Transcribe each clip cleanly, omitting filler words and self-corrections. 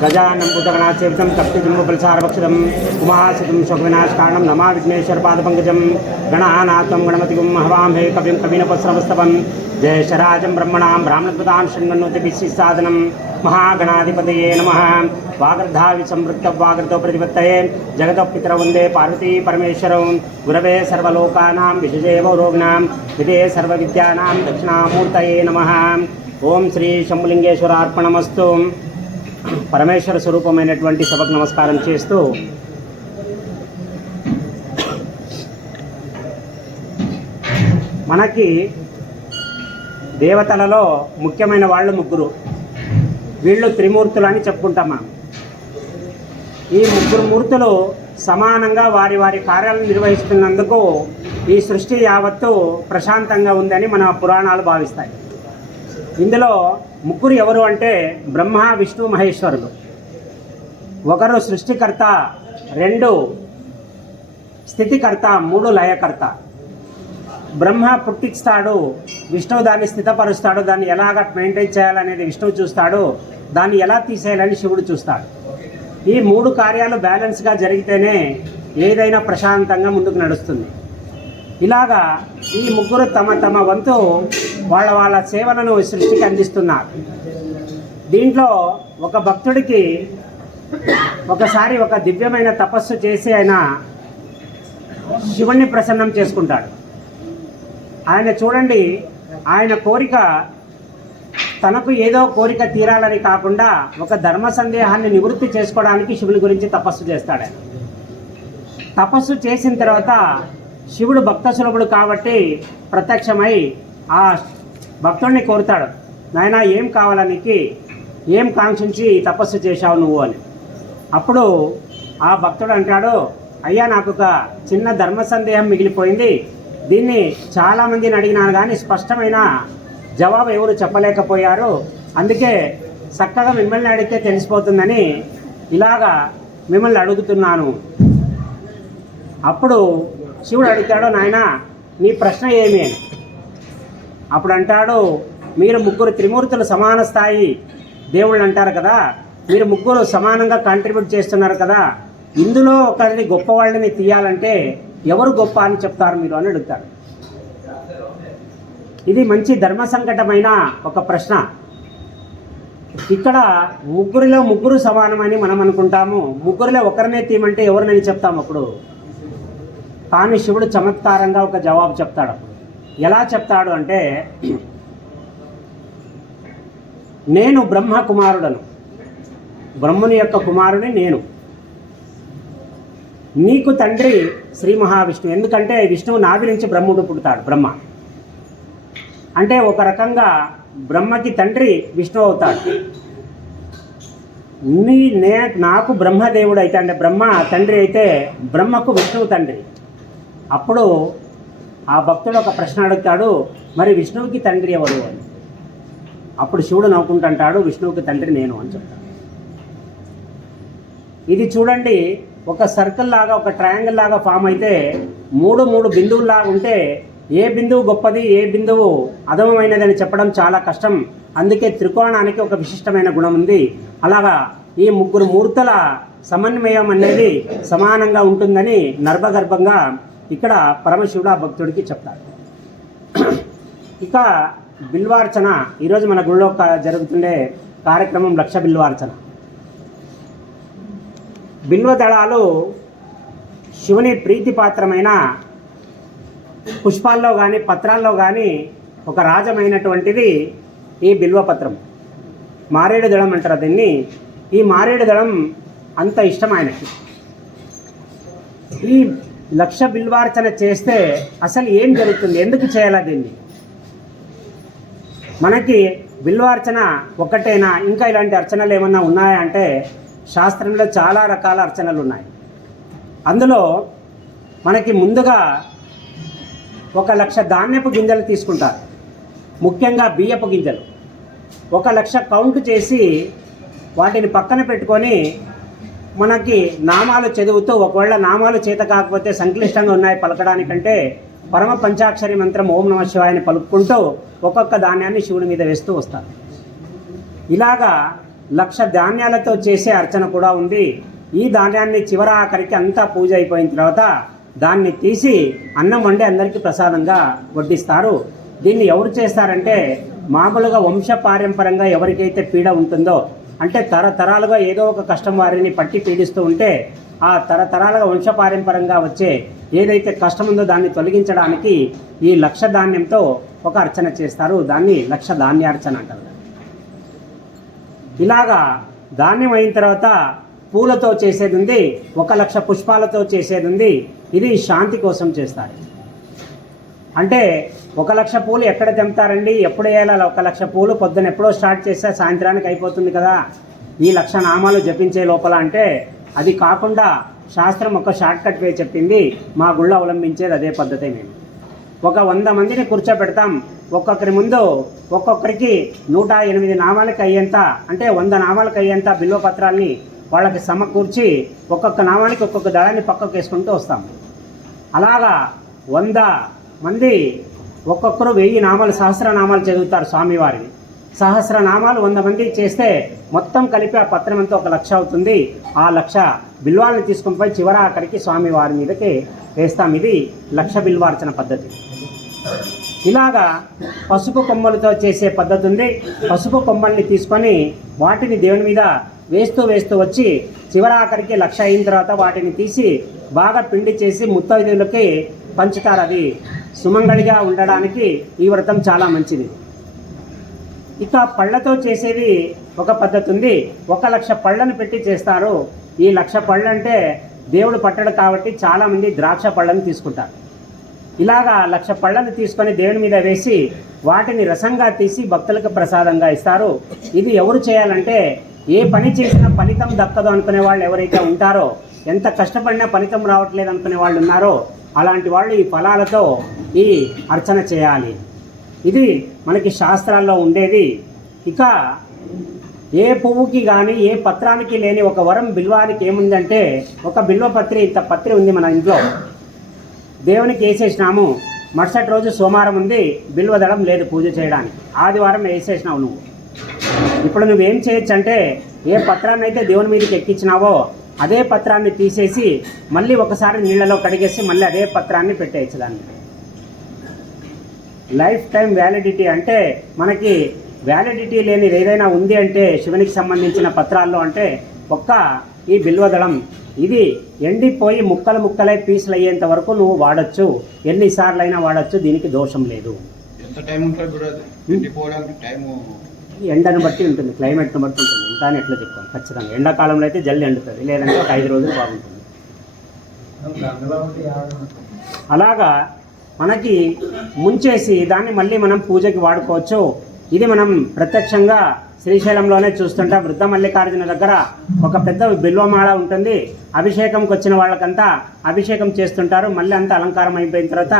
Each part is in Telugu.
गजाननं भूतगणासेवितं कप्तिजम्बुफलसारभक्षितं उमासितं शोकविनाशकारणं नमा विघ्नेश्वरपादपङ्कजं गणानाथं गणपतिं हवामहे कविं कविनपस्रवस्तवं जयशराजं ब्रह्मणां ब्राह्मणप्रदान् शृण्वन्नोतिभिस्सादनं महागणाधिपतये नमः। वागर्धाविसंवृत्तवागर्धो प्रतिपत्तये जगतः पितरौ वन्दे पार्वती परमेश्वरौ गुरवे सर्वलोकानां विशेषेव रोगिणां विदे सर्वविद्यानां दक्षिणामूर्तये नमः। ओं श्री शंभुलिंगेश्वरार्पणमस्तु। పరమేశ్వర స్వరూపమైనటువంటి సభకు నమస్కారం చేస్తూ మనకి దేవతలలో ముఖ్యమైన వాళ్ళు ముగ్గురు, వీళ్ళు త్రిమూర్తులు అని చెప్పుకుంటామా. ఈ ముగ్గురు మూర్తులు సమానంగా వారి వారి కార్యాలను నిర్వహిస్తున్నందుకు ఈ సృష్టి యావత్తు ప్రశాంతంగా ఉందని మన పురాణాలు భావిస్తాయి. ఇందులో ముగ్గురు ఎవరు అంటే బ్రహ్మ విష్ణు మహేశ్వరులు. ఒకరు సృష్టికర్త, రెండు స్థితికర్త, మూడు లయకర్త. బ్రహ్మ పుట్టిస్తాడు, విష్ణువు దాన్ని స్థితపరుస్తాడు, దాన్ని ఎలాగ మెయింటైన్ చేయాలనేది విష్ణువు చూస్తాడు, దాన్ని ఎలా తీసేయాలని శివుడు చూస్తాడు. ఈ మూడు కార్యాలు బ్యాలెన్స్గా జరిగితేనే ఏదైనా ప్రశాంతంగా ముందుకు నడుస్తుంది. ఇలాగా ఈ ముగ్గురు తమ తమ వంతు వాళ్ళ వాళ్ళ సేవలను సృష్టికి అందిస్తున్నారు. దీంట్లో ఒక భక్తుడికి ఒకసారి ఒక దివ్యమైన తపస్సు చేసి ఆయన శివుణ్ణి ప్రసన్నం చేసుకుంటాడు. ఆయన చూడండి, ఆయన కోరిక తనకు ఏదో కోరిక తీరాలని కాకుండా ఒక ధర్మ సందేహాన్ని నివృత్తి చేసుకోవడానికి శివుని గురించి తపస్సు చేస్తాడు. తపస్సు చేసిన తర్వాత శివుడు భక్త సులభుడు కాబట్టి ప్రత్యక్షమై ఆ భక్తుడిని కోరుతాడు, నాయనా ఏం కావాలనికి, ఏం కాంక్షించి తపస్సు చేశావు నువ్వు అని. అప్పుడు ఆ భక్తుడు అంటాడు, అయ్యా నాకు ఒక చిన్న ధర్మ సందేహం మిగిలిపోయింది, దీన్ని చాలామందిని అడిగినాను కానీ స్పష్టమైన జవాబు ఎవరు చెప్పలేకపోయారు, అందుకే చక్కగా మిమ్మల్ని అడిగితే తెలిసిపోతుందని ఇలాగా మిమ్మల్ని అడుగుతున్నాను. అప్పుడు శివుడు అడుగుతాడు, నాయనా నీ ప్రశ్న ఏమి అని. అప్పుడు అంటాడు, మీరు ముగ్గురు త్రిమూర్తులు సమాన స్థాయి దేవుళ్ళు అంటారు కదా, మీరు ముగ్గురు సమానంగా కాంట్రిబ్యూట్ చేస్తున్నారు కదా, ఇందులో ఒకరిని గొప్పవాళ్ళని తీయాలంటే ఎవరు గొప్ప అని చెప్తారు మీరు అని అడుగుతాడు. ఇది మంచి ధర్మ సంకటమైన ఒక ప్రశ్న. ఇక్కడ ముగ్గురిలో ముగ్గురు సమానమని మనం అనుకుంటాము, ముగ్గురిలో ఒకరినే తీయమంటే ఎవరినని చెప్తాము అప్పుడు. కానీ శివుడు చమత్కారంగా ఒక జవాబు చెప్తాడు. ఎలా చెప్తాడు అంటే, నేను బ్రహ్మ కుమారుడను, బ్రహ్ముని యొక్క కుమారుని నేను, నీకు తండ్రి శ్రీ మహావిష్ణువు. ఎందుకంటే విష్ణువు నాభి నుంచి బ్రహ్ముడు పుడతాడు. బ్రహ్మ అంటే ఒక రకంగా బ్రహ్మకి తండ్రి విష్ణువు అవుతాడు. నాకు బ్రహ్మదేవుడు అయితే, అంటే బ్రహ్మ తండ్రి అయితే బ్రహ్మకు విష్ణువు తండ్రి. అప్పుడు ఆ భక్తుడు ఒక ప్రశ్న అడుగుతాడు, మరి విష్ణువుకి తండ్రి ఎవరు అని. అప్పుడు శివుడు నవ్వుకుంటుంటాడు, విష్ణువుకి తండ్రి నేను అని చెప్తాడు. ఇది చూడండి, ఒక సర్కిల్ లాగా, ఒక ట్రయాంగిల్ లాగా ఫామ్ అయితే మూడు మూడు బిందువుల్లాగా ఉంటే ఏ బిందువు గొప్పది, ఏ బిందువు అధమమైనదని చెప్పడం చాలా కష్టం. అందుకే త్రికోణానికి ఒక విశిష్టమైన గుణం ఉంది. అలాగా ఈ ముగ్గురు మూర్తుల సమన్వయం అనేది సమానంగా ఉంటుందని నర్భగర్భంగా ఇక్కడ పరమశివుడు ఆ భక్తుడికి చెప్తాడు. ఇక బిల్వార్చన, ఈరోజు మన గుళ్ళో జరుగుతుండే కార్యక్రమం లక్ష బిల్వార్చన. బిల్వదళాలు శివుని ప్రీతిపాత్రమైన పుష్పాల్లో కానీ పత్రాల్లో కానీ ఒక రాజమైనటువంటిది ఈ బిల్వపత్రం. మారేడు దళం అంటారు దీన్ని. ఈ మారేడు దళం అంత ఇష్టం ఆయనకి. ఈ లక్ష బిల్వార్చన చేస్తే అసలు ఏం జరుగుతుంది, ఎందుకు చేయాలా దీన్ని? మనకి బిల్వార్చన ఒక్కటేనా, ఇంకా ఇలాంటి అర్చనలు ఏమన్నా ఉన్నాయా అంటే శాస్త్రంలో చాలా రకాల అర్చనలు ఉన్నాయి. అందులో మనకి ముందుగా 1,00,000 ధాన్యపు గింజలు తీసుకుంటారు, ముఖ్యంగా బియ్యపు గింజలు. 1,00,000 కౌంట్ చేసి వాటిని పక్కన పెట్టుకొని మనకి నామాలు చదువుతూ, ఒకవేళ నామాలు చేత కాకపోతే సంక్లిష్టంగా ఉన్నాయి పలకడానికంటే పరమ పంచాక్షరి మంత్రం ఓం నమః శివాయని పలుకుంటూ ఒక్కొక్క ధాన్యాన్ని శివుడి మీద వేస్తూ వస్తారు. ఇలాగా 1,00,000 ధాన్యాలతో చేసే అర్చన కూడా ఉంది. ఈ ధాన్యాన్ని చివర ఆఖరికి అంతా పూజ అయిపోయిన తర్వాత దాన్ని తీసి అన్నం వండి అందరికీ ప్రసాదంగా వడ్డిస్తారు. దీన్ని ఎవరు చేస్తారంటే మామూలుగా వంశపారంపరంగా ఎవరికైతే పీడ ఉంటుందో, అంటే తరతరాలుగా ఏదో ఒక కష్టం వారిని పట్టి పీడిస్తూ ఉంటే ఆ తరతరాలుగా వంశపారంపరంగా వచ్చే ఏదైతే కష్టం ఉందో దాన్ని తొలగించడానికి ఈ 1,00,000 ధాన్యంతో ఒక అర్చన చేస్తారు. దాన్ని 1,00,000 ధాన్యార్చన అంటారు. ఇలాగా ధాన్యం అయిన తర్వాత పూలతో చేసేది ఉంది, 1,00,000 పుష్పాలతో చేసేది ఉంది. ఇది శాంతి కోసం చేస్తారు. అంటే 1,00,000 పూలు ఎక్కడ తెంపుతారండి, ఎప్పుడు వేయాలి? 1,00,000 పూలు పొద్దున ఎప్పుడో స్టార్ట్ చేస్తే సాయంత్రానికి అయిపోతుంది కదా, ఈ 1,00,000 నామాలు జపించే లోపల. అంటే అది కాకుండా శాస్త్రం ఒక షార్ట్ కట్ వే చెప్పింది. మా గుళ్ళో అవలంబించేది అదే పద్ధతి. మేము ఒక 100 మందిని కూర్చోబెడతాం. ఒక్కొక్కరి ముందు ఒక్కొక్కరికి 108 నామాలకు అయ్యేంత, అంటే 100 నామాలకు అయ్యేంత బిల్వపత్రాల్ని వాళ్ళకి సమకూర్చి ఒక్కొక్క నామానికి ఒక్కొక్క దళాన్ని పక్కకు వేసుకుంటూ వస్తాం. అలాగా 100 మంది ఒక్కొక్కరు 1000 నామాలు, సహస్రనామాలు చదువుతారు స్వామివారిని. సహస్రనామాలు 100 మంది చేస్తే మొత్తం కలిపి ఆ పత్రం అంతా 1,00,000 అవుతుంది. ఆ 1,00,000 బిల్వాలను తీసుకుని పోయి చివర అక్కడికి స్వామివారి మీదకి వేస్తాం. ఇది 1,00,000 బిల్వార్చన పద్ధతి. ఇలాగా పసుపు కొమ్మలతో చేసే పద్ధతి ఉంది. పసుపు కొమ్మల్ని తీసుకొని వాటిని దేవుని మీద వేస్తూ వచ్చి చివర ఆఖరికి 1,00,000 అయిన తర్వాత వాటిని తీసి బాగా పిండి చేసి ముత్తైదువులకి పంచుతారు. అది సుమంగళిగా ఉండడానికి ఈ వ్రతం చాలా మంచిది. ఇక పళ్ళతో చేసేది ఒక పద్ధతి ఉంది. 1,00,000 పళ్ళను పెట్టి చేస్తారు. ఈ 1,00,000 పళ్ళు అంటే దేవుడు పట్టడు కాబట్టి చాలామంది ద్రాక్ష పళ్ళను తీసుకుంటారు. ఇలాగా 1,00,000 పళ్ళను తీసుకొని దేవుని మీద వేసి వాటిని రసంగా తీసి భక్తులకు ప్రసాదంగా ఇస్తారు. ఇది ఎవరు చేయాలంటే ఏ పని చేసినా ఫలితం దక్కదు అనుకునే వాళ్ళు ఎవరైతే ఉంటారో, ఎంత కష్టపడినా ఫలితం రావట్లేదు అనుకునే వాళ్ళు ఉన్నారో, అలాంటి వాళ్ళు ఈ ఫలాలతో ఈ అర్చన చేయాలి. ఇది మనకి శాస్త్రాల్లో ఉండేది. ఇక ఏ పువ్వుకి కానీ ఏ పత్రానికి లేని ఒక వరం బిల్వానికి ఏముందంటే, ఒక బిల్వపత్రి ఇంత పత్రి ఉంది మన ఇంట్లో, దేవునికి వేసేసినాము. మరుసటి రోజు సోమవారం ఉంది, బిల్వదళం లేదు పూజ చేయడానికి, ఆదివారం వేసేసినావు నువ్వు. ఇప్పుడు నువ్వేం చేయొచ్చు అంటే, ఏ పత్రాన్ని అయితే దేవుని మీదకి ఎక్కించినావో అదే పత్రాన్ని తీసేసి మళ్ళీ ఒకసారి నీళ్ళలో కడిగేసి మళ్ళీ అదే పత్రాన్ని పెట్టేయచ్చు. దాన్ని లైఫ్ టైం వ్యాలిడిటీ, అంటే మనకి వ్యాలిడిటీ లేనిది ఏదైనా ఉంది అంటే శివునికి సంబంధించిన పత్రాల్లో అంటే ఒక్క ఈ బిల్వదళం. ఇది ఎండిపోయి ముక్కలై పీసులు అయ్యేంత వరకు నువ్వు వాడచ్చు, ఎన్నిసార్లు అయినా వాడచ్చు, దీనికి దోషం లేదు. ఎంత టైం ఉంటుంది? ఎండను బట్టి ఉంటుంది, క్లైమేట్ను బట్టి ఉంటుంది. ఎంత అని ఎట్లా చెప్తాను, ఖచ్చితంగా ఎండాకాలంలో అయితే జల్ది ఎండుతుంది, లేదంటే ఒక 5 రోజులు బాగుంటుంది. అలాగా మనకి ముంచేసి దాన్ని మళ్ళీ మనం పూజకి వాడుకోవచ్చు. ఇది మనం ప్రత్యక్షంగా శ్రీశైలంలోనే చూస్తుంటాం. వృద్ధ మల్లికార్జున దగ్గర ఒక పెద్ద బిల్వమాల ఉంటుంది. అభిషేకంకి వచ్చిన వాళ్ళకంతా అభిషేకం చేస్తుంటారు. మళ్ళీ అంతా అలంకారం అయిపోయిన తర్వాత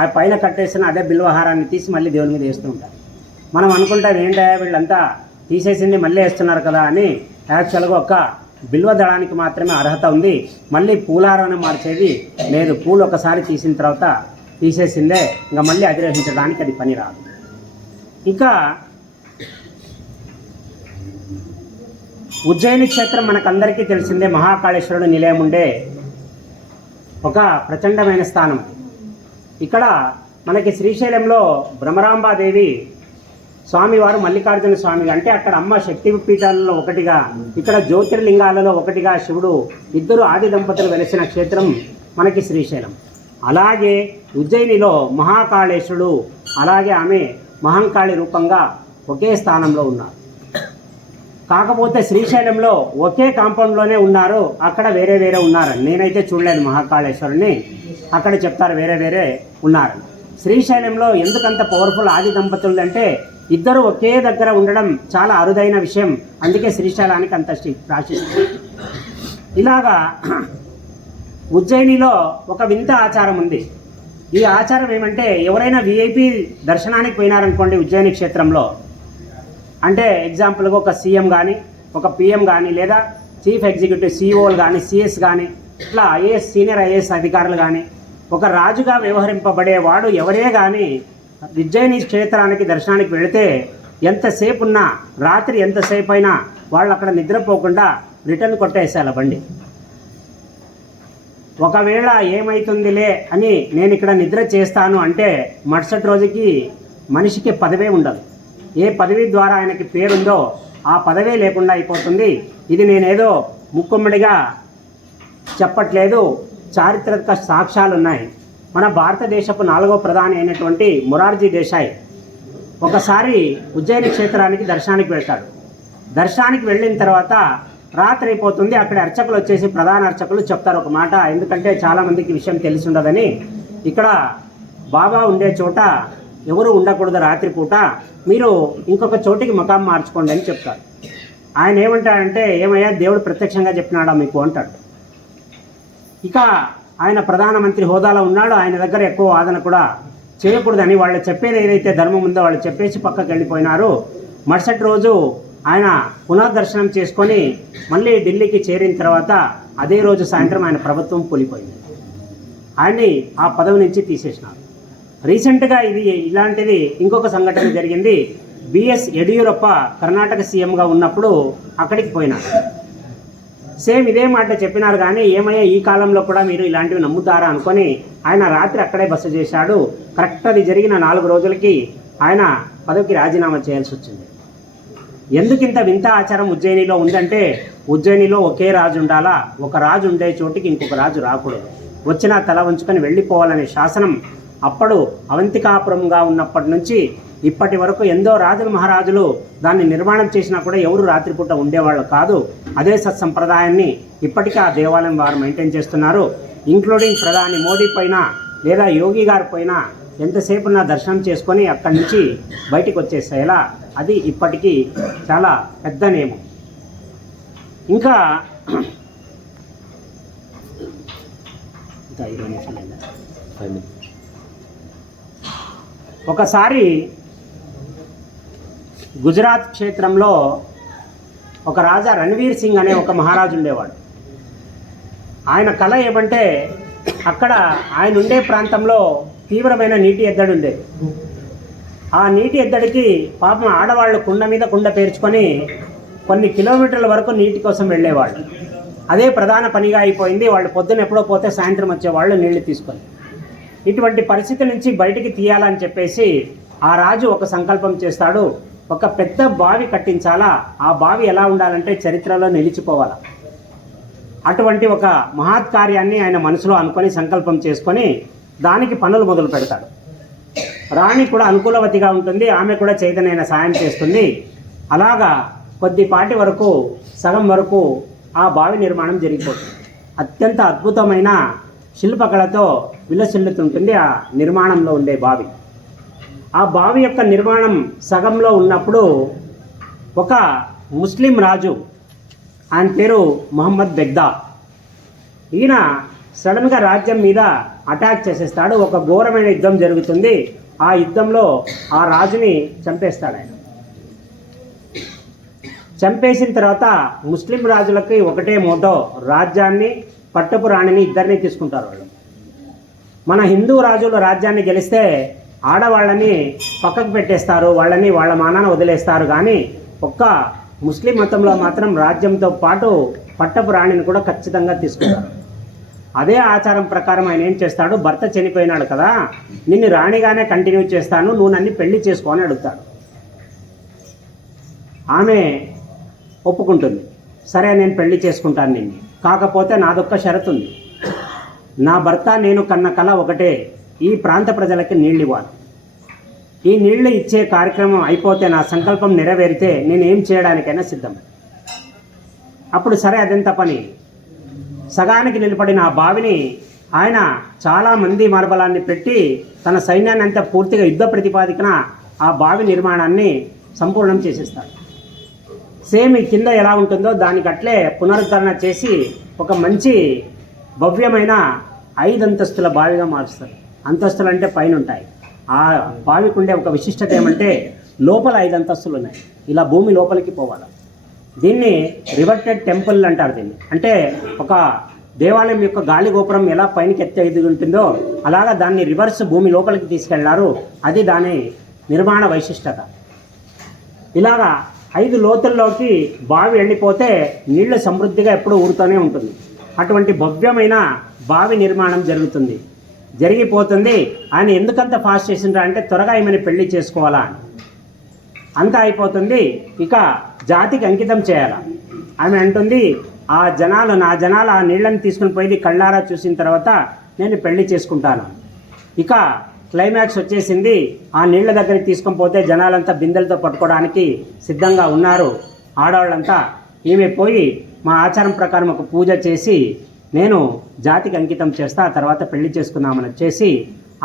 ఆ పైన కట్టేసిన అదే బిల్వహారాన్ని తీసి మళ్ళీ దేవుని మీద వేస్తూ ఉంటారు. మనం అనుకుంటాం ఏంటయ్యా వీళ్ళంతా తీసేసింది మళ్ళీ వేస్తున్నారు కదా అని. యాక్చువల్గా ఒక బిల్వదళానికి మాత్రమే అర్హత ఉంది. మళ్ళీ పూలారాన్ని మార్చేది లేదు. పూలు ఒకసారి తీసిన తర్వాత తీసేసిందే, ఇంకా మళ్ళీ అధిరోహించడానికి అది పని రాదు. ఇక ఉజ్జయిని క్షేత్రం మనకందరికీ తెలిసిందే. మహాకాళేశ్వరుడు నిలయం ఉండే ఒక ప్రచండమైన స్థానం. ఇక్కడ మనకి శ్రీశైలంలో భ్రమరాంబాదేవి స్వామివారు మల్లికార్జున స్వామి, అంటే అక్కడ అమ్మ శక్తి పీఠాలలో ఒకటిగా, ఇక్కడ జ్యోతిర్లింగాలలో ఒకటిగా శివుడు, ఇద్దరు ఆది దంపతులు వెలిసిన క్షేత్రం మనకి శ్రీశైలం. అలాగే ఉజ్జయినిలో మహాకాళేశ్వరుడు, అలాగే ఆమె మహంకాళి రూపంగా ఒకే స్థానంలో ఉన్నారు. కాకపోతే శ్రీశైలంలో ఒకే కాంపౌండ్లోనే ఉన్నారు, అక్కడ వేరే వేరే ఉన్నారు. నేనైతే చూడలేదు మహాకాళేశ్వరుని, అక్కడ చెప్తారు వేరే వేరే ఉన్నారు. శ్రీశైలంలో ఎందుకంత పవర్ఫుల్ ఆది దంపతులు అంటే ఇద్దరు ఒకే దగ్గర ఉండడం చాలా అరుదైన విషయం. అందుకే శ్రీశైలానికి అంత ప్రాశస్త్యం. ఇలాగా ఉజ్జయినిలో ఒక వింత ఆచారం ఉంది. ఈ ఆచారం ఏమంటే, ఎవరైనా విఐపి దర్శనానికి పోయినారనుకోండి ఉజ్జయిని క్షేత్రంలో, అంటే ఎగ్జాంపుల్గా ఒక సీఎం కానీ, ఒక పిఎం కానీ, లేదా చీఫ్ ఎగ్జిక్యూటివ్ సిఇఓలు కానీ, సిఎస్ కానీ, ఇట్లా ఐఏఎస్ సీనియర్ ఐఏఎస్ అధికారులు కానీ, ఒక రాజుగా వ్యవహరింపబడేవాడు ఎవరే కానీ ఉజ్జయిని క్షేత్రానికి దర్శనానికి వెళితే ఎంతసేపు ఉన్నా రాత్రి ఎంతసేపు అయినా వాళ్ళు అక్కడ నిద్రపోకుండా రిటర్న్ కొట్టేసేయాలి బండి. ఒకవేళ ఏమవుతుందిలే అని నేను ఇక్కడ నిద్ర చేస్తాను అంటే మరుసటి రోజుకి మనిషికి పదవే ఉండదు. ఏ పదవి ద్వారా ఆయనకి పేరుందో ఆ పదవే లేకుండా అయిపోతుంది. ఇది నేనేదో ముక్కుమ్మడిగా చెప్పట్లేదు, చారిత్రక సాక్ష్యాలు ఉన్నాయి. మన భారతదేశపు 4వ ప్రధాని అయినటువంటి మొరార్జీ దేశాయ్ ఒకసారి ఉజ్జయిని క్షేత్రానికి దర్శనానికి వెళ్తాడు. దర్శనానికి వెళ్ళిన తర్వాత రాత్రి అయిపోతుంది. అక్కడ అర్చకులు వచ్చేసి ప్రధాన అర్చకులు చెప్తారు ఒక మాట, ఎందుకంటే చాలామందికి విషయం తెలిసి ఉండదని, ఇక్కడ బాబా ఉండే చోట ఎవరు ఉండకూడదు రాత్రిపూట, మీరు ఇంకొక చోటికి మకాం మార్చుకోండి అని చెప్తారు. ఆయన ఏమంటాడంటే, ఏమయ్యా దేవుడు ప్రత్యక్షంగా చెప్పినాడా మీకు అంటాడు. ఇక ఆయన ప్రధానమంత్రి హోదాలో ఉన్నాడు, ఆయన దగ్గర ఎక్కువ వాదన కూడా చేయకూడదని వాళ్ళు చెప్పేది ఏదైతే ధర్మం ఉందో వాళ్ళు చెప్పేసి పక్కకి వెళ్ళిపోయినారు. మరుసటి రోజు ఆయన పునర్దర్శనం చేసుకొని మళ్ళీ ఢిల్లీకి చేరిన తర్వాత అదే రోజు సాయంత్రం ఆయన ప్రభుత్వం కూలిపోయింది. ఆయన్ని ఆ పదవి నుంచి తీసేసినారు. రీసెంట్గా ఇలాంటిది ఇంకొక సంఘటన జరిగింది. బిఎస్ యడియూరప్ప కర్ణాటక సీఎంగా ఉన్నప్పుడు అక్కడికి పోయినారు. సేమ్ ఇదే మాట చెప్పినారు, కానీ ఏమయ్యా ఈ కాలంలో కూడా మీరు ఇలాంటివి నమ్ముతారా అనుకొని ఆయన రాత్రి అక్కడే బస చేశాడు. కరెక్ట్ అది జరిగిన 4 రోజులకి ఆయన పదవికి రాజీనామా చేయాల్సి వచ్చింది. ఎందుకు ఇంత వింత ఆచారం ఉజ్జయినిలో ఉందంటే, ఉజ్జయినిలో ఒకే రాజు ఉండాలా, ఒక రాజు ఉండే చోటికి ఇంకొక రాజు రాకూడదు, వచ్చినా తల వంచుకొని వెళ్ళిపోవాలనే శాసనం అప్పుడు అవంతికాపురంగా ఉన్నప్పటి నుంచి ఇప్పటి వరకు ఎంతో రాజులు మహారాజులు దాన్ని నిర్మాణం చేసినా కూడా ఎవరు రాత్రిపూట ఉండేవాళ్ళు కాదు. అదే సత్సంప్రదాయాన్ని ఇప్పటికీ ఆ దేవాలయం వారు మెయింటైన్ చేస్తున్నారు. ఇంక్లూడింగ్ ప్రధాని మోదీ పైన లేదా యోగి గారి పైన ఎంతసేపు నా దర్శనం చేసుకొని అక్కడి నుంచి బయటికి వచ్చేసేలా అది ఇప్పటికీ చాలా పెద్ద నియమం. ఇంకా 20 నిమిషాలు ఒకసారి గుజరాత్ క్షేత్రంలో ఒక రాజా రణవీర్ సింగ్ అనే ఒక మహారాజు ఉండేవాడు. ఆయన కళ ఏమంటే, అక్కడ ఆయన ఉండే ప్రాంతంలో తీవ్రమైన నీటి ఎద్దడి ఉండేది. ఆ నీటి ఎద్దడికి పాపం ఆడవాళ్ళు కుండ మీద కుండ పేర్చుకొని కొన్ని కిలోమీటర్ల వరకు నీటి కోసం వెళ్ళేవాళ్ళు. అదే ప్రధాన పనిగా అయిపోయింది. వాళ్ళు పొద్దున ఎప్పుడో పోతే సాయంత్రం వచ్చేవాళ్ళు నీళ్లు తీసుకొని. ఇటువంటి పరిస్థితి నుంచి బయటికి తీయాలని చెప్పేసి ఆ రాజు ఒక సంకల్పం చేస్తాడు. ఒక పెద్ద బావి కట్టించాలా, ఆ బావి ఎలా ఉండాలంటే చరిత్రలో నిలిచిపోవాలా, అటువంటి ఒక మహత్ కార్యాన్ని ఆయన మనసులో అనుకొని సంకల్పం చేసుకొని దానికి పనులు మొదలు పెడతాడు. రాణి కూడా అనుకూలవతిగా ఉంటుంది, ఆమె కూడా చైతన్యమైన సాయం చేస్తుంది. అలాగా కొద్దిపాటి వరకు సగం వరకు ఆ బావి నిర్మాణం జరిగిపోతుంది. అత్యంత అద్భుతమైన శిల్పకళతో విలసిల్లుతుంటుంది ఆ నిర్మాణంలో ఉండే బావి. ఆ బావి యొక్క నిర్మాణం సగంలో ఉన్నప్పుడు ఒక ముస్లిం రాజు, ఆయన పేరు మహమ్మద్ బెగ్దా, ఈయన సడన్గా రాజ్యం మీద అటాక్ చేసేస్తాడు. ఒక ఘోరమైన యుద్ధం జరుగుతుంది. ఆ యుద్ధంలో ఆ రాజుని చంపేస్తాడు. ఆయన చంపేసిన తర్వాత ముస్లిం రాజులకి ఒకటే మోటో, రాజ్యాన్ని పట్టపు రాణిని ఇద్దరిని తీసుకుంటారు వాళ్ళు. మన హిందూ రాజులు రాజ్యాన్ని గెలిస్తే ఆడవాళ్ళని పక్కకు పెట్టేస్తారు, వాళ్ళని వాళ్ళ మానాన వదిలేస్తారు. కానీ ఒక్క ముస్లిం మతంలో మాత్రం రాజ్యంతో పాటు పట్టపు రాణిని కూడా ఖచ్చితంగా తీసుకుంటారు. అదే ఆచారం ప్రకారం ఆయన ఏం చేస్తాడు, భర్త చనిపోయినాడు కదా, నిన్ను రాణిగానే కంటిన్యూ చేస్తాను, నువ్వు నన్ను పెళ్లి చేసుకో అని అడుగుతాడు. ఆమె ఒప్పుకుంటుంది. సరే నేను పెళ్లి చేసుకుంటాను నిన్ను, కాకపోతే నాదొక్క షరతు ఉంది. నా భర్త నేను కన్న కల ఒకటే, ఈ ప్రాంత ప్రజలకి నీళ్ళు ఇవ్వాలి. ఈ నీళ్లు ఇచ్చే కార్యక్రమం అయిపోతే, నా సంకల్పం నెరవేరితే నేను ఏం చేయడానికైనా సిద్ధం. అప్పుడు సరే అదెంత పని. సగానికి నిలబడిన ఆ బావిని ఆయన చాలామంది మార్బలాన్ని పెట్టి తన సైన్యాన్ని అంతా పూర్తిగా యుద్ధ ప్రతిపాదికన ఆ బావి నిర్మాణాన్ని సంపూర్ణం చేసేస్తాడు. సేమ్ ఈ కింద ఎలా ఉంటుందో దానికి అట్లే పునరుద్ధరణ చేసి ఒక మంచి భవ్యమైన 5 అంతస్తుల బావిగా మారుస్తారు. అంతస్తులు అంటే పైన ఉంటాయి. ఆ బావికి ఉండే ఒక విశిష్టత ఏమంటే లోపల 5 అంతస్తులు ఉన్నాయి. ఇలా భూమి లోపలికి పోవాలి. దీన్ని రివర్టెడ్ టెంపుల్ అంటారు దీన్ని. అంటే ఒక దేవాలయం యొక్క గాలి గోపురం ఎలా పైనకి ఎత్తి ఉంటుందో అలాగా దాన్ని రివర్స్ భూమి లోపలికి తీసుకెళ్లారు. అది దాని నిర్మాణ వైశిష్టత. ఇలాగా 5 లోతుల్లోకి బావి వెళ్ళిపోతే నీళ్లు సమృద్ధిగా ఎప్పుడూ ఊరుతూనే ఉంటుంది. అటువంటి భవ్యమైన బావి నిర్మాణం జరిగిపోతుంది. ఆయన ఎందుకంత ఫాస్ట్ చేసిండ్రా అంటే త్వరగా ఈమెను పెళ్లి చేసుకోవాలా అని. అంతా అయిపోతుంది, ఇక జాతికి అంకితం చేయాలా. ఆమె అంటుంది, నా జనాలు ఆ నీళ్ళని తీసుకుని పోయి కళ్ళారా చూసిన తర్వాత నేను పెళ్లి చేసుకుంటాను. ఇక క్లైమాక్స్ వచ్చేసింది. ఆ నీళ్ల దగ్గరికి తీసుకొని పోతే జనాలంతా బిందెలతో పట్టుకోవడానికి సిద్ధంగా ఉన్నారు. ఆడవాళ్ళంతా ఈమె పోయి మా ఆచారం ప్రకారం ఒక పూజ చేసి నేను జాతికి అంకితం చేస్తా, ఆ తర్వాత పెళ్లి చేసుకుందామని వచ్చేసి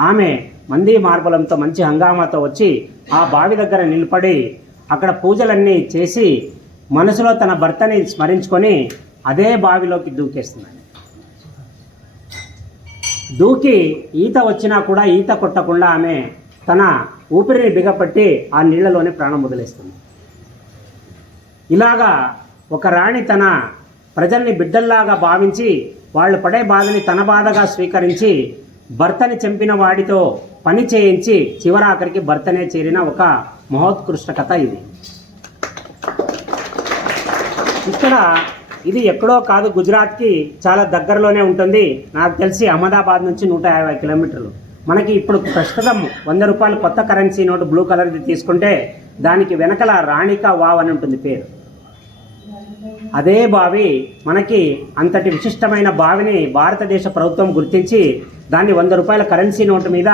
ఆమె మంది మార్బలంతో మంచి హంగామాతో వచ్చి ఆ బావి దగ్గర నిలబడి అక్కడ పూజలన్నీ చేసి మనసులో తన భర్తని స్మరించుకొని అదే బావిలోకి దూకేస్తున్నాడు. దూకి ఈత వచ్చినా కూడా ఈత కొట్టకుండా ఆమె తన ఊపిరిని బిగపట్టి ఆ నీళ్లలోనే ప్రాణం వదిలేస్తుంది. ఇలాగా ఒక రాణి తన ప్రజల్ని బిడ్డల్లాగా భావించి వాళ్ళు పడే బాధని తన బాధగా స్వీకరించి భర్తని చంపిన వాడితో పని చేయించి చివరాఖరికి భర్తనే చేరిన ఒక మహోత్కృష్ట కథ ఇది. ఇక్కడ ఇది ఎక్కడో కాదు, గుజరాత్కి చాలా దగ్గరలోనే ఉంటుంది. నాకు తెలిసి అహ్మదాబాద్ నుంచి 150 కిలోమీటర్లు. మనకి ఇప్పుడు ప్రస్తుతం 100 రూపాయలు కొత్త కరెన్సీ నోటు బ్లూ కలర్ది తీసుకుంటే దానికి వెనకల రాణికా వావ్ అని ఉంటుంది పేరు. అదే బావి మనకి అంతటి విశిష్టమైన బావిని భారతదేశ ప్రభుత్వం గుర్తించి దాన్ని 100 రూపాయల కరెన్సీ నోటు మీద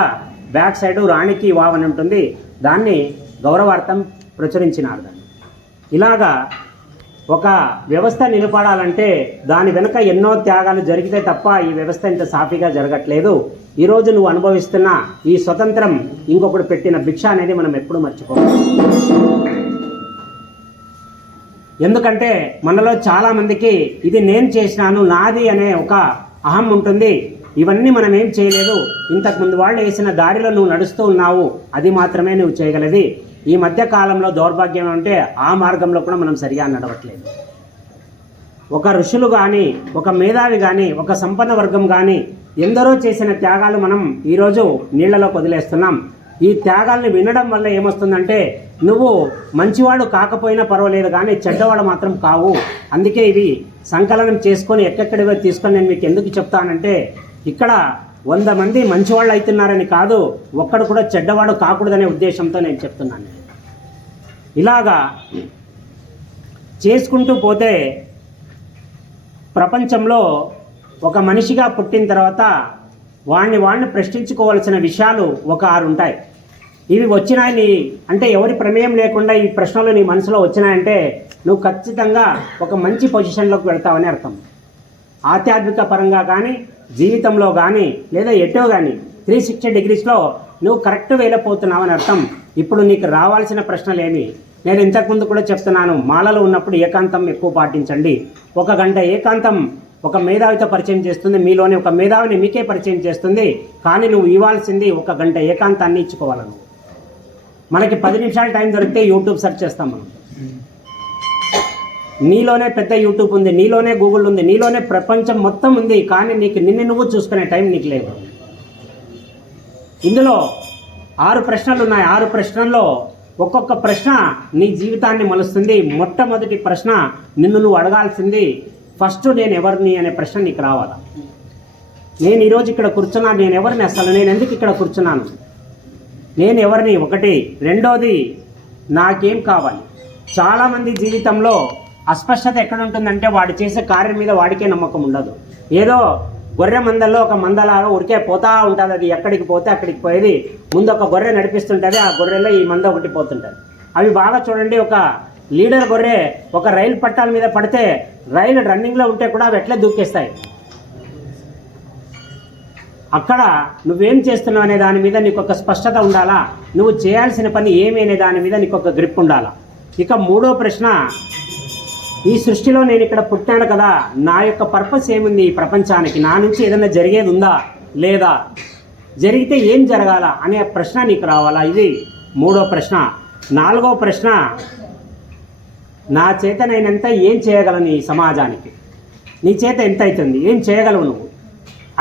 బ్యాక్ సైడు రాణికి వావ్ అని ఉంటుంది. దాన్ని గౌరవార్థం ప్రచురించినారు. దాన్ని ఇలాగా ఒక వ్యవస్థ నిలబడాలంటే దాని వెనుక ఎన్నో త్యాగాలు జరిగితే తప్ప ఈ వ్యవస్థ ఇంత సాఫీగా జరగట్లేదు. ఈరోజు నువ్వు అనుభవిస్తున్న ఈ స్వతంత్రం ఇంకొకటి పెట్టిన భిక్ష అనేది మనం ఎప్పుడూ మర్చిపోవాలి. ఎందుకంటే మనలో చాలామందికి ఇది నేను చేసినాను, నాది అనే ఒక అహం ఉంటుంది. ఇవన్నీ మనం ఏం చేయలేదు, ఇంతకుముందు వాళ్ళు వేసిన దారిలో నువ్వు నడుస్తూ ఉన్నావు, అది మాత్రమే నువ్వు చేయగలది. ఈ మధ్య కాలంలో దౌర్భాగ్యం అంటే ఆ మార్గంలో కూడా మనం సరిగా నడవట్లేదు. ఒక ఋషులు కానీ, ఒక మేధావి కానీ, ఒక సంపన్న వర్గం కానీ ఎందరో చేసిన త్యాగాలు మనం ఈరోజు నీళ్లలో వదిలేస్తున్నాం. ఈ త్యాగాల్ని వినడం వల్ల ఏమొస్తుందంటే నువ్వు మంచివాడు కాకపోయినా పర్వాలేదు కానీ చెడ్డవాడు మాత్రం కావు. అందుకే ఇవి సంకలనం చేసుకొని ఎక్కడెక్కడివో తీసుకొని నేను మీకు ఎందుకు చెప్తానంటే ఇక్కడ 100 మంది మంచివాళ్ళు అవుతున్నారని కాదు, ఒక్కడు కూడా చెడ్డవాడు కాకూడదనే ఉద్దేశంతో నేను చెప్తున్నాను. ఇలాగా చేసుకుంటూ పోతే ప్రపంచంలో ఒక మనిషిగా పుట్టిన తర్వాత వాడిని ప్రశ్నించుకోవాల్సిన విషయాలు ఒక 6 ఉంటాయి. ఇవి వచ్చినాయని అంటే ఎవరి ప్రమేయం లేకుండా ఈ ప్రశ్నలు నీ మనసులో వచ్చినాయంటే నువ్వు ఖచ్చితంగా ఒక మంచి పొజిషన్లోకి వెళ్తావని అర్థం. ఆధ్యాత్మిక పరంగా కానీ, జీవితంలో కానీ, లేదా ఎటో కానీ 360 డిగ్రీస్లో నువ్వు కరెక్ట్ వెళ్ళిపోతున్నావని అర్థం. ఇప్పుడు నీకు రావాల్సిన ప్రశ్నలు ఏమి? నేను ఇంతకుముందు కూడా చెప్తున్నాను, మాలలో ఉన్నప్పుడు ఏకాంతం ఎక్కువ పాటించండి. 1 గంట ఏకాంతం ఒక మేధావితో పరిచయం చేస్తుంది, మీలోని ఒక మేధావిని మీకే పరిచయం చేస్తుంది. కానీ నువ్వు ఇవ్వాల్సింది 1 గంట ఏకాంతాన్ని ఇచ్చుకోవాలి. నువ్వు మనకి 10 నిమిషాలు టైం దొరికితే యూట్యూబ్ సెర్చ్ చేస్తాం మనం. నీలోనే పెద్ద యూట్యూబ్ ఉంది, నీలోనే గూగుల్ ఉంది, నీలోనే ప్రపంచం మొత్తం ఉంది. కానీ నీకు నిన్ను నువ్వు చూసుకునే టైం నీకు లేదు. ఇందులో 6 ప్రశ్నలు ఉన్నాయి. 6 ప్రశ్నల్లో ఒక్కొక్క ప్రశ్న నీ జీవితాన్ని మలుస్తుంది. మొట్టమొదటి ప్రశ్న నిన్ను నువ్వు అడగాల్సింది ఫస్ట్ నేను ఎవరిని అనే ప్రశ్న నీకు రావాలా. నేను ఈరోజు ఇక్కడ కూర్చున్నాను, నేను ఎవరిని, అసలు నేను ఎందుకు ఇక్కడ కూర్చున్నాను, నేను ఎవరిని ఒకటి. రెండోది నాకేం కావాలి. చాలామంది జీవితంలో అస్పష్టత ఎక్కడ ఉంటుందంటే వాడు చేసే కార్యం మీద వాడికే నమ్మకం ఉండదు. ఏదో గొర్రె మందల్లో ఒక మందలాగా ఉరికే పోతా ఉంటుంది. అది ఎక్కడికి పోతే అక్కడికి పోయేది. ముందు ఒక గొర్రె నడిపిస్తుంటుంది, ఆ గొర్రెలో ఈ మంద ఒకటి పోతుంటుంది. అవి బాగా చూడండి, ఒక లీడర్ గొర్రె ఒక రైలు పట్టాల మీద పడితే రైలు రన్నింగ్లో ఉంటే కూడా అవి ఎట్లా దూకేస్తాయి. అక్కడ నువ్వేం చేస్తున్నావు అనే దాని మీద నీకు ఒక స్పష్టత ఉండాలా, నువ్వు చేయాల్సిన పని ఏమి అనే దాని మీద నీకు ఒక గ్రిప్ ఉండాలా. ఇక 3వ ప్రశ్న, ఈ సృష్టిలో నేను ఇక్కడ పుట్టాను కదా, నా యొక్క పర్పస్ ఏముంది ఈ ప్రపంచానికి, నా నుంచి ఏదైనా జరిగేది ఉందా లేదా, జరిగితే ఏం జరగాల అనే ప్రశ్న నీకు రావాలా. ఇది 3వ ప్రశ్న. 4వ ప్రశ్న, నా చేతనైనంత ఏం చేయగలను ఈ సమాజానికి, నీ చేత ఎంత అవుతుంది, ఏం చేయగలవు నువ్వు,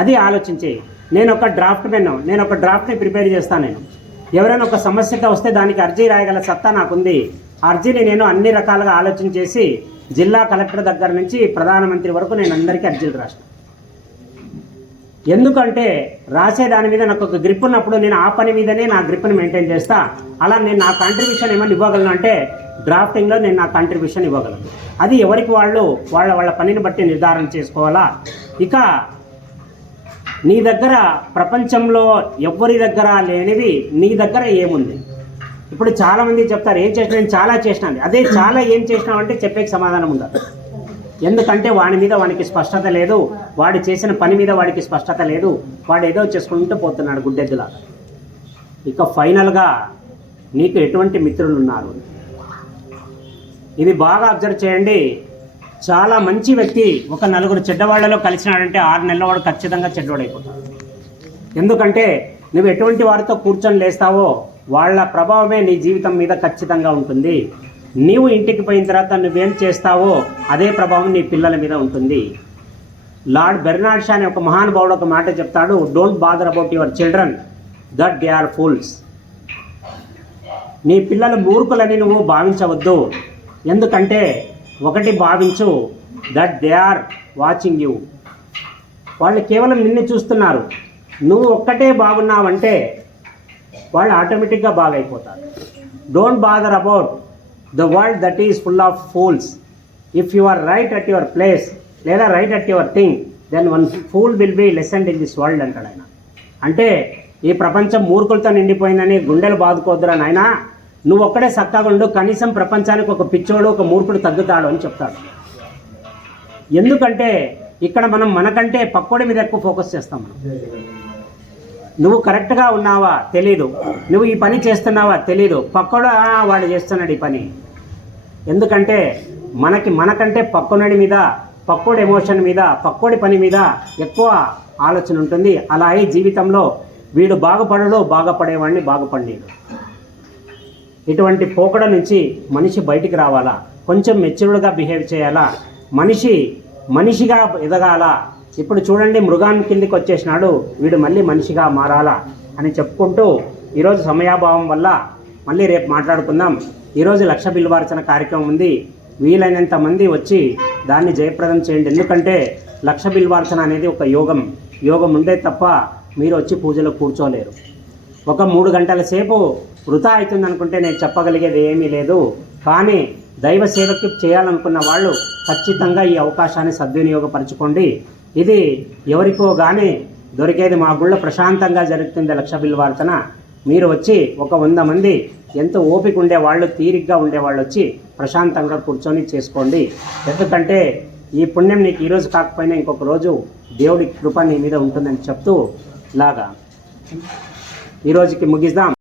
అది ఆలోచించే. నేను ఒక డ్రాఫ్ట్ని ప్రిపేర్ చేస్తాను. నేను ఎవరైనా ఒక సమస్యతో వస్తే దానికి అర్జీ రాయగల సత్తా నాకుంది. అర్జీని నేను అన్ని రకాలుగా ఆలోచన చేసి జిల్లా కలెక్టర్ దగ్గర నుంచి ప్రధానమంత్రి వరకు నేను అందరికీ అర్జీలు రాసిన. ఎందుకంటే రాసే దాని మీద నాకు ఒక గ్రిప్ ఉన్నప్పుడు నేను ఆ పని మీదనే నా గ్రిప్ని మెయింటైన్ చేస్తా. అలా నేను నా కాంట్రిబ్యూషన్ ఏమన్నా ఇవ్వగలను అంటే డ్రాఫ్టింగ్లో నేను నా కాంట్రిబ్యూషన్ ఇవ్వగలను. అది ఎవరికి వాళ్ళు వాళ్ళ పనిని బట్టి నిర్ధారణ చేసుకోవాలా. ఇక నీ దగ్గర ప్రపంచంలో ఎవరి దగ్గర లేనివి నీ దగ్గర ఏముంది? ఇప్పుడు చాలామంది చెప్తారు ఏం చేసినా, నేను చాలా చేసినాను. అదే చాలా ఏం చేసినావు అంటే చెప్పేకి సమాధానం ఉండదు. ఎందుకంటే వాడి మీద వానికి స్పష్టత లేదు, వాడు చేసిన పని మీద వాడికి స్పష్టత లేదు, వాడు ఏదో చేసుకుంటూ పోతున్నాడు గుడ్డెద్దులాగా. ఇక ఫైనల్గా నీకు ఎటువంటి మిత్రులు ఉన్నారు? ఇది బాగా అబ్జర్వ్ చేయండి. చాలా మంచి వ్యక్తి ఒక నలుగురు చెడ్డవాళ్లలో కలిసినాడంటే 6 నెలల వాడు ఖచ్చితంగా చెడ్డవాడైపోతాడు. ఎందుకంటే నువ్వు ఎటువంటి వారితో కూర్చొని లేస్తావో వాళ్ళ ప్రభావమే నీ జీవితం మీద ఖచ్చితంగా ఉంటుంది. నీవు ఇంటికి పోయిన తర్వాత నువ్వేం చేస్తావో అదే ప్రభావం నీ పిల్లల మీద ఉంటుంది. లార్డ్ బెర్నార్డ్ షా అనే ఒక మహానుభావుడు ఒక మాట చెప్తాడు, don't bother about your children that they are fools. నీ పిల్లలు మూర్ఖులని నువ్వు భావించవద్దు. ఎందుకంటే ఒకటి భావించు, that they are watching you. వాళ్ళు కేవలం నిన్ను చూస్తున్నారు. నువ్వు ఒక్కటే బాగున్నావంటే వాళ్ళు ఆటోమేటిక్గా బాగైపోతారు. Don't bother about the world that is full of fools. If you are right at your place లేదా right at your thing, then one fool will be lessoned in this world అంటాడు ఆయన. అంటే ఈ ప్రపంచం మూర్ఖులతో నిండిపోయిందని గుండెలు బాదుకోద్దురా నాయనా, నువ్వు ఒక్కడే చక్కగా ఉండు, కనీసం ప్రపంచానికి ఒక పిచ్చోడు ఒక మూర్ఖుడు తగ్గుతాడు అని చెప్తాడు. ఎందుకంటే ఇక్కడ మనం మనకంటే పక్కోడి మీద ఎక్కువ ఫోకస్ చేస్తాం. మనం నువ్వు కరెక్ట్గా ఉన్నావా తెలీదు, నువ్వు ఈ పని చేస్తున్నావా తెలీదు, పక్కోడు వాడు చేస్తున్నాడు ఈ పని. ఎందుకంటే మనకంటే పక్కోడి మీద, పక్కోడి ఎమోషన్ మీద, పక్కోడి పని మీద ఎక్కువ ఆలోచన ఉంటుంది. అలా అయి జీవితంలో వీడు బాగుపడడు, బాగుపడేవాడిని బాగుపడలేడు. ఇటువంటి పోకడ నుంచి మనిషి బయటికి రావాలా, కొంచెం మెచ్యూర్డ్గా బిహేవ్ చేయాలా, మనిషిగా ఎదగాల. ఇప్పుడు చూడండి మృగాన్ని కిందికి వచ్చేసినాడు, వీడు మళ్ళీ మనిషిగా మారాలా అని చెప్పుకుంటూ ఈరోజు సమయాభావం వల్ల మళ్ళీ రేపు మాట్లాడుకుందాం. ఈరోజు 1,00,000 బిల్వార్చన కార్యక్రమం ఉంది. వీలైనంత మంది వచ్చి దాన్ని జయప్రదం చేయండి. ఎందుకంటే 1,00,000 బిల్వార్చన అనేది ఒక యోగం ఉండే తప్ప మీరు వచ్చి పూజలో కూర్చోలేరు. ఒక 3 గంటల సేపు వృధా అవుతుంది అనుకుంటే నేను చెప్పగలిగేది ఏమీ లేదు. కానీ దైవ సేవకి చేయాలనుకున్న వాళ్ళు ఖచ్చితంగా ఈ అవకాశాన్ని సద్వినియోగపరచుకోండి. ఇది ఎవరికో కానీ దొరికేది. మా గుళ్ళ ప్రశాంతంగా జరుగుతుంది 1,00,000 బిల్వార్చన. మీరు వచ్చి ఒక 100 మంది ఎంతో ఓపిక ఉండేవాళ్ళు, తీరిగ్గా ఉండేవాళ్ళు వచ్చి ప్రశాంతంగా కూర్చొని చేసుకోండి. ఎందుకంటే ఈ పుణ్యం నీకు ఈరోజు కాకపోయినా ఇంకొక రోజు దేవుడి కృప నీ మీద ఉంటుందని చెప్తూ లాగా ఈరోజుకి ముగిద్దాం.